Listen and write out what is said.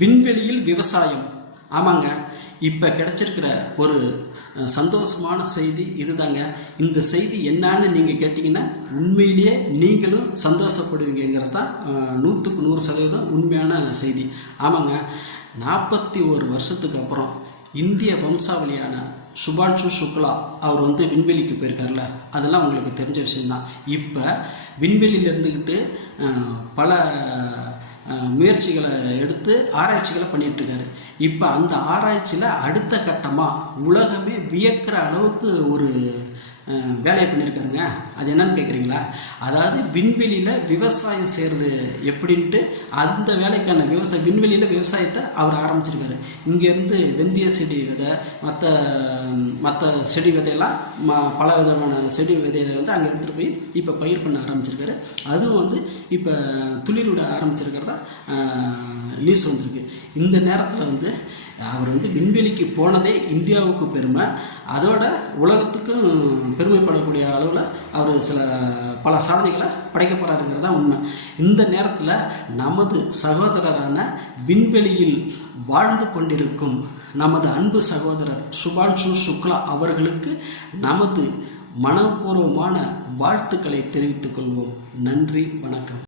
விண்வெளியில் விவசாயம். ஆமாங்க, இப்போ கிடைச்சிருக்கிற ஒரு சந்தோஷமான செய்தி இதுதாங்க. இந்த செய்தி என்னான்னு நீங்கள் கேட்டிங்கன்னா உண்மையிலேயே நீங்களும் சந்தோஷப்படுவீங்கிறது தான் 100% உண்மையான செய்தி. ஆமாங்க, 41 வருஷத்துக்கு அப்புறம் இந்திய வம்சாவளியான சுபான்ஷு சுக்லா அவர் விண்வெளிக்கு போயிருக்காருல, அதெல்லாம் உங்களுக்கு தெரிஞ்ச விஷயம்தான். இப்போ விண்வெளியில் இருந்துக்கிட்டு பல முயற்சிகளை எடுத்து ஆராய்ச்சிகளை பண்ணிகிட்ருக்காரு. இப்போ அந்த ஆராய்ச்சியில் அடுத்த கட்டமாக உலகமே வியக்கிற அளவுக்கு ஒரு வேலையை பண்ணியிருக்காருங்க. அது என்னன்னு கேட்குறீங்களா? அதாவது விண்வெளியில் விவசாயம் செய்கிறது எப்படின்ட்டு அந்த வேலைக்கான விண்வெளியில் விவசாயத்தை அவர் ஆரம்பிச்சிருக்காரு. இங்கேருந்து வெந்தய செடி விதை, மற்ற செடி விதையெல்லாம் பல விதமான செடி விதைகளை அங்கே எடுத்துகிட்டு போய் இப்போ பயிர் பண்ண ஆரம்பிச்சிருக்காரு. அதுவும் இப்போ துளிர் விட ஆரம்பிச்சிருக்கிறதா நியூஸ் வந்திருக்கு. இந்த நேரத்தில் அவர் விண்வெளிக்கு போனதே இந்தியாவுக்கு பெருமை, அதோட உலகத்துக்கும் பெருமைப்படக்கூடிய அளவில் அவர் பல சாதனைகளை படைக்க போகிறாருங்கிறது தான் உண்மை. இந்த நேரத்தில் நமது சகோதரரான விண்வெளியில் வாழ்ந்து கொண்டிருக்கும் நமது அன்பு சகோதரர் சுபான்ஷு சுக்லா அவர்களுக்கு நமது மனப்பூர்வமான வாழ்த்துக்களை தெரிவித்துக் கொள்வோம். நன்றி, வணக்கம்.